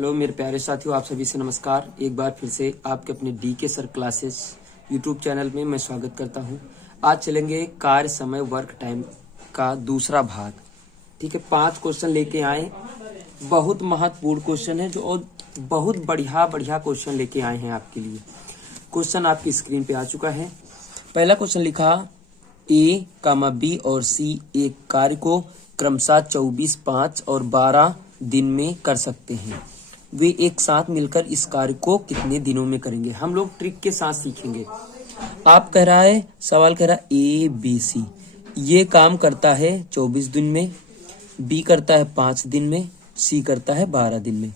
Hello मेरे प्यारे साथियों, आप सभी से नमस्कार। एक बार फिर से आपके अपने डी के सर क्लासेस यूट्यूब चैनल में मैं स्वागत करता हूं। आज चलेंगे कार्य समय वर्क टाइम का दूसरा भाग। ठीक है, 5 क्वेश्चन लेके आए। बहुत महत्वपूर्ण क्वेश्चन है जो, और बहुत बढ़िया बढ़िया क्वेश्चन लेके आए हैं आपके लिए। क्वेश्चन आपकी स्क्रीन पे आ चुका है। पहला क्वेश्चन लिखा ए, बी और सी एक कार्य को क्रमशः 24, 5 और 12 दिन में कर सकते हैं। वे एक साथ मिलकर इस कार्य को कितने दिनों में करेंगे? हम लोग ट्रिक के साथ सीखेंगे। आप कह रहा है, सवाल कह रहा है ए बी सी ये काम करता है 24 दिन में, बी करता है 5 दिन में, सी करता है 12 दिन में।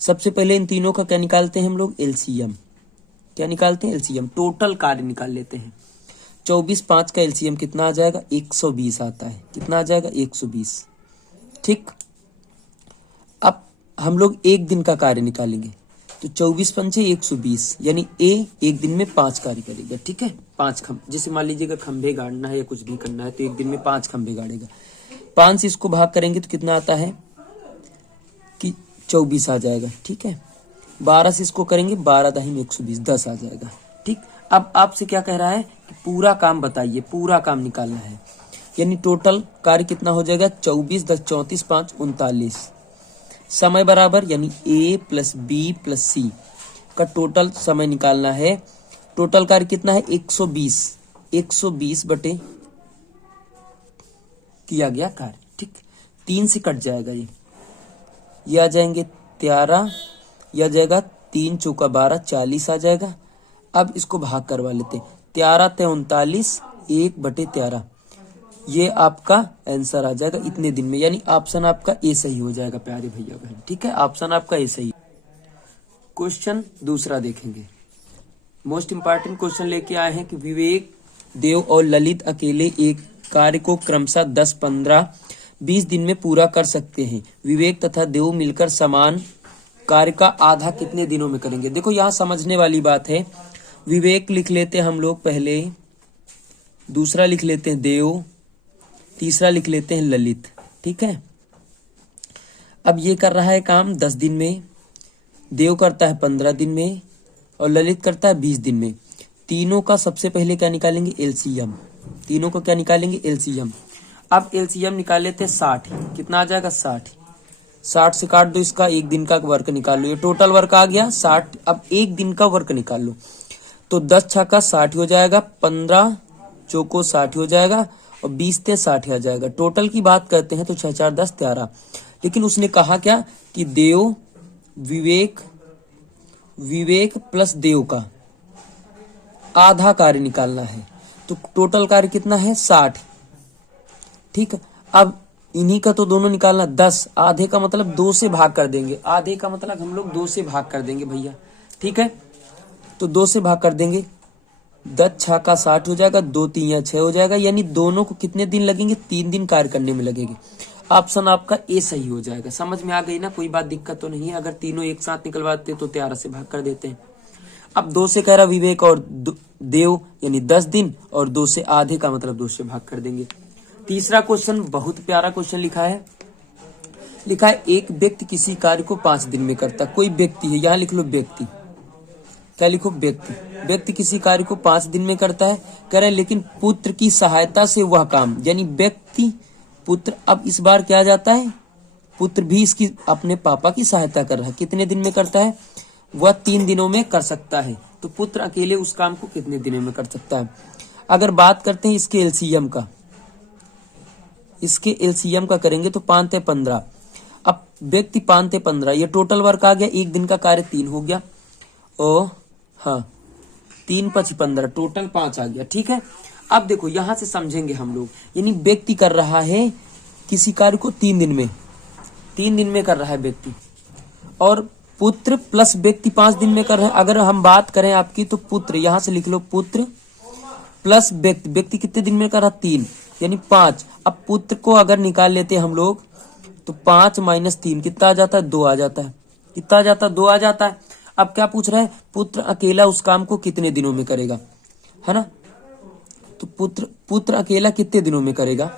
सबसे पहले इन तीनों का क्या निकालते हैं हम लोग? एलसीएम। क्या निकालते हैं? एलसीएम। टोटल कार्य निकाल लेते हैं। 24, 5 का एलसीएम कितना आ जाएगा? 120 आता है। कितना आ जाएगा? 120। ठीक, अब हम लोग एक दिन का कार्य निकालेंगे तो 24 पंचे 120, यानी ए एक दिन में 5 कार्य करेगा। ठीक है, 5 खंभे, जैसे मान लीजिएगा खंभे गाड़ना है या कुछ भी करना है तो एक दिन में 5 खंभे गाड़ेगा। 5 से इसको भाग करेंगे तो कितना आता है कि 24 आ जाएगा। ठीक है, 12 से इसको करेंगे, 12 दाहिने 120, 10 आ जाएगा। ठीक, अब आपसे क्या कह रहा है कि पूरा काम बताइए, पूरा काम निकालना है। यानी टोटल कार्य कितना हो जाएगा? 24, 10, 34, 5, 39। समय बराबर, यानी ए प्लस बी प्लस सी का टोटल समय निकालना है। टोटल कार्य कितना है? 120। 120 बटे किया गया कार्य। ठीक, 3 से कट जाएगा ये आ जाएंगे 13, यह आ जाएगा 3 चौका 12, 40 आ जाएगा। अब इसको भाग करवा लेते हैं। 13 ते 39, 1/13, ये आपका आंसर आ जाएगा इतने दिन में। यानी ऑप्शन आपका ए सही हो जाएगा प्यारे भैया बहन। ठीक है, ऑप्शन आपका ए सही। क्वेश्चन दूसरा देखेंगे। मोस्ट इंपॉर्टेंट क्वेश्चन लेके आए हैं कि विवेक, देव और ललित अकेले एक कार्य को क्रमशः 10, 15, 20 दिन में पूरा कर सकते हैं। विवेक तथा देव मिलकर समान कार्य का आधा कितने दिनों में करेंगे? देखो यहाँ समझने वाली बात है। विवेक लिख लेते हैं हम लोग पहले, दूसरा लिख लेते हैं देव, तीसरा लिख लेते हैं ललित। ठीक है, अब ये कर रहा है काम 10 दिन में, देव करता है 15 दिन में और ललित करता है 20 दिन में। तीनों का सबसे पहले क्या निकालेंगे? एलसीएम। तीनों को क्या निकालेंगे? एलसीएम। अब एलसीएम निकाल लेते हैं 60। कितना आ जाएगा? 60। 60 से काट दो इसका, एक दिन का वर्क निकाल लो। ये टोटल वर्क आ गया 60। अब एक दिन का वर्क निकाल लो तो 10 छक्का 60 हो जाएगा, 15 चौको 60 हो जाएगा और 20 ते 60 आ जाएगा। टोटल की बात करते हैं तो 6, 4, 10, 13। लेकिन उसने कहा क्या कि देव, विवेक प्लस देव का आधा कार्य निकालना है। तो टोटल कार्य कितना है? 60। ठीक, अब इन्हीं का तो दोनों निकालना। 10 आधे का मतलब 2 से भाग कर देंगे। आधे का मतलब हम लोग 2 से भाग कर देंगे भैया। ठीक है, तो 2 से भाग कर देंगे, 10 छक्का 60 हो जाएगा, 2 3 6 हो जाएगा। यानी दोनों को कितने दिन लगेंगे? 3 दिन कार्य करने में लगेंगे। ऑप्शन आपका ए सही हो जाएगा। समझ में आ गई ना? कोई बात दिक्कत तो नहीं है। अगर तीनों एक साथ निकलवाते तो 13 से भाग कर देते हैं। अब 2 से कह रहा विवेक और देव, यानी 10 दिन, और 2 से आधे का मतलब 2 से भाग कर देंगे। तीसरा क्वेश्चन बहुत प्यारा क्वेश्चन लिखा है। एक व्यक्ति किसी कार्य को 5 दिन में करता है। कोई व्यक्ति है, यहाँ लिख लो व्यक्ति। क्या लिखो? व्यक्ति। व्यक्ति किसी कार्य को 5 दिन में करता है, कह रहे लेकिन पुत्र की सहायता से वह काम, यानी व्यक्ति पुत्र। अब इस बार क्या जाता है? पुत्र भी इसकी अपने पापा की सहायता कर रहा है। कितने दिन में करता है? वह 3 दिनों में कर सकता है। तो पुत्र अकेले उस काम को कितने दिनों में कर सकता है? अगर बात करते हैं इसके एलसीएम का, इसके एलसीएम का करेंगे तो 5 ते 15। अब व्यक्ति 5 ते 15, ये टोटल वर्क आ गया। एक दिन का कार्य 3 हो गया। ओ हाँ, 3 5 15, टोटल 5 आ गया। ठीक है, अब देखो यहां से समझेंगे हम लोग। यानी व्यक्ति कर रहा है किसी कार्य को 3 दिन में, 3 दिन में कर रहा है व्यक्ति, और पुत्र प्लस व्यक्ति 5 दिन में कर रहा है। अगर हम बात करें आपकी तो पुत्र, यहां से लिख लो पुत्र प्लस व्यक्ति। व्यक्ति कितने दिन में कर रहा? 3, यानी 5। अब पुत्र को अगर निकाल लेते हैं हम लोग तो 5 माइनस 3 कितना आ जाता है? 2 आ जाता है। कितना आ जाता है? 2 आ जाता है। अब क्या पूछ रहा है? पुत्र अकेला उस काम को कितने दिनों में करेगा, है ना? तो पुत्र अकेला कितने दिनों में करेगा?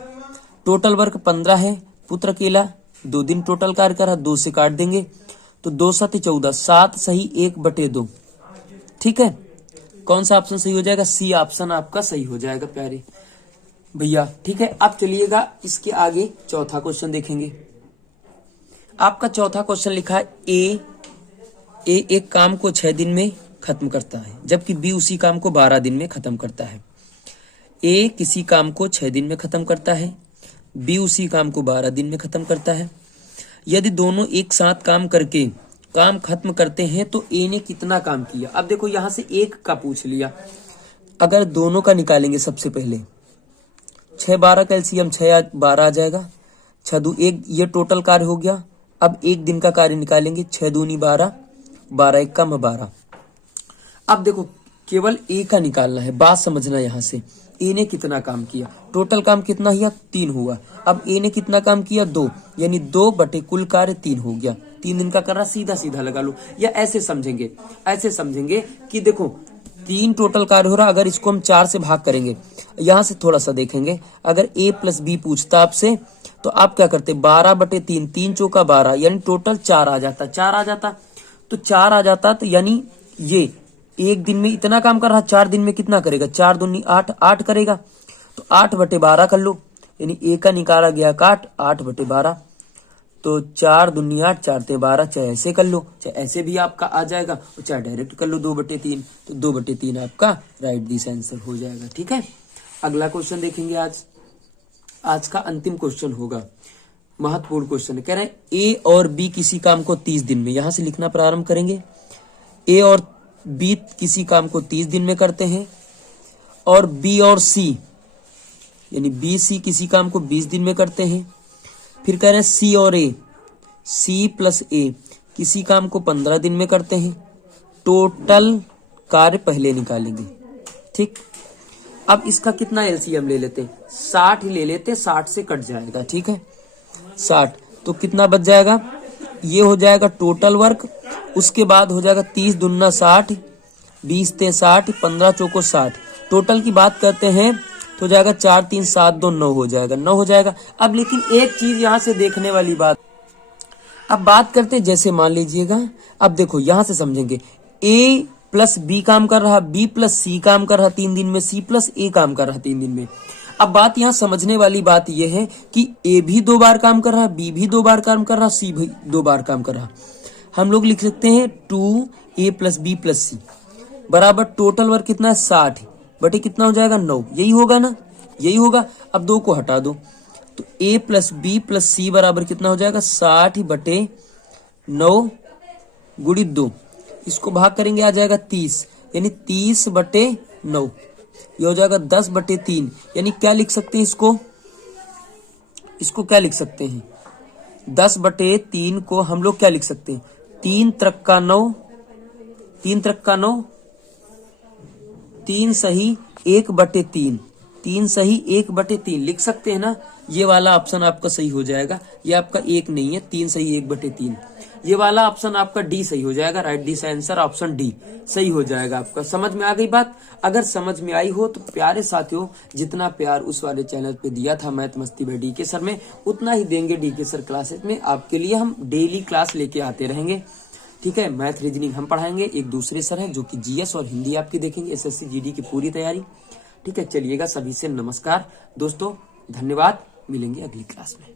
टोटल वर्क 15 है, पुत्र अकेला 2 दिन टोटल कार्य करा, 2 से काट देंगे तो 2 7 14, 7 सही 1/2। ठीक है, कौन सा ऑप्शन सही हो जाएगा? सी ऑप्शन आपका सही हो जाएगा प्यारे भैया। ठीक है, अब चलिएगा इसके आगे चौथा क्वेश्चन देखेंगे। आपका चौथा क्वेश्चन लिखा है ए एक काम को 6 दिन में खत्म करता है, जबकि बी उसी काम को 12 दिन में खत्म करता है। ए किसी काम को 6 दिन में खत्म करता है, बी उसी काम को 12 दिन में खत्म करता है। यदि दोनों एक साथ काम करके काम खत्म करते हैं तो ए ने कितना काम किया? अब देखो यहां से एक का पूछ लिया, अगर दोनों का निकालेंगे सबसे पहले 6 12 का एलसीएम 6 12 आ जाएगा, 6 2 1, ये टोटल कार्य हो गया। अब एक दिन का कार्य निकालेंगे, 6 दूनी 12, 12 1 का 12। अब देखो केवल ए का निकालना है, बात समझना यहाँ से। ए ने कितना काम किया? टोटल काम कितना हुआ? 3 हुआ। अब ए ने कितना काम किया? 2, यानी 2 बटे कुल कार्य 3 हो गया। 3 दिन का कर रहा, सीधा सीधा लगा लो, या ऐसे समझेंगे कि देखो 3 टोटल कार्य हो रहा, अगर इसको हम 4 से भाग करेंगे, यहां से थोड़ा सा देखेंगे। अगर ए प्लस बी पूछता आपसे तो आप क्या करते? 12/3, 3 चौका 12, यानी टोटल 4 आ जाता, 4 आ जाता। तो यानी ये एक दिन में इतना काम कर रहा, 4 दिन में कितना करेगा? 4 दूनी 8, 8 करेगा। तो 8/12 कर लो, यानी ए का निकाला गया काट 8/12। तो 4 दूनी 8, 4 ते 12, चाहे ऐसे कर लो, चाहे ऐसे भी आपका आ जाएगा, और चाहे डायरेक्ट कर लो 2/3। तो 2/3 आपका राइट दिस आंसर हो जाएगा। ठीक है, अगला क्वेश्चन देखेंगे। आज का अंतिम क्वेश्चन होगा, महत्वपूर्ण क्वेश्चन है। कह रहे हैं ए और बी किसी काम को 30 दिन में, यहां से लिखना प्रारंभ करेंगे। ए और बी किसी काम को 30 दिन में करते हैं, और बी और सी यानी बी सी किसी काम को 20 दिन में करते हैं। फिर कह रहे हैं सी और ए, सी प्लस ए किसी काम को 15 दिन में करते हैं। टोटल कार्य पहले निकालेंगे। ठीक, अब इसका कितना एलसीएम ले लेते हैं? 60 ही ले लेते, 60 से कट जाएगा। ठीक है, 60 तो कितना बच जाएगा? ये हो जाएगा टोटल वर्क। उसके बाद हो जाएगा 30 दूना 60, 20 ते 60, 15 चौको 60। टोटल की बात करते हैं तो जाएगा 4 3 7 2 9 हो जाएगा, 9 हो जाएगा। अब लेकिन एक चीज यहां से देखने वाली बात, अब बात करते हैं, जैसे मान लीजिएगा, अब देखो यहां से समझेंगे, ए प्लस बी काम कर रहा, बी प्लस सी काम कर रहा 3 दिन में, सी प्लस ए काम कर रहा 3 दिन में। अब बात यहाँ समझने वाली बात यह है कि ए भी 2 बार काम कर रहा, बी भी 2 बार काम कर रहा, सी भी 2 बार काम कर रहा। हम लोग लिख सकते हैं 2a प्लस बी प्लस सी बराबर टोटल वर्क कितना है? 60 बटे कितना हो जाएगा? 9। यही होगा ना, यही होगा। अब 2 को हटा दो, तो a प्लस बी प्लस सी बराबर कितना हो जाएगा? 60 बटे 9 गुणित 2, इसको भाग करेंगे आ जाएगा 30, यानी 30 बटे 9, ये हो जाएगा 10/3। यानी क्या लिख सकते हैं इसको क्या लिख सकते हैं? 10/3 को हम लोग क्या लिख सकते हैं? 3 त्रिक का 9, 3 त्रिक का 9, 3 सही 1/3, 3 सही 1/3 लिख सकते हैं ना। ये वाला ऑप्शन आपका सही हो जाएगा। ये आपका 1 नहीं है, 3 सही 1/3। ये वाला ऑप्शन आपका डी सही हो जाएगा। Right this answer option D सही हो जाएगा आपका। समझ में आ गई बात? अगर समझ में आई हो तो प्यारे साथियों, जितना प्यार उस वाले चैनल पे दिया था मैथ मस्ती बाय डीके सर में, उतना ही देंगे डीके सर क्लासेस में। आपके लिए हम डेली क्लास लेके आते रहेंगे। ठीक है, मैथ रीजनिंग हम पढ़ाएंगे, एक दूसरे सर हैं जो कि जीएस और हिंदी आपकी देखेंगे, एसएससी जीडी की पूरी तैयारी। ठीक है, चलिएगा, सभी से नमस्कार दोस्तों, धन्यवाद, मिलेंगे अगली क्लास में।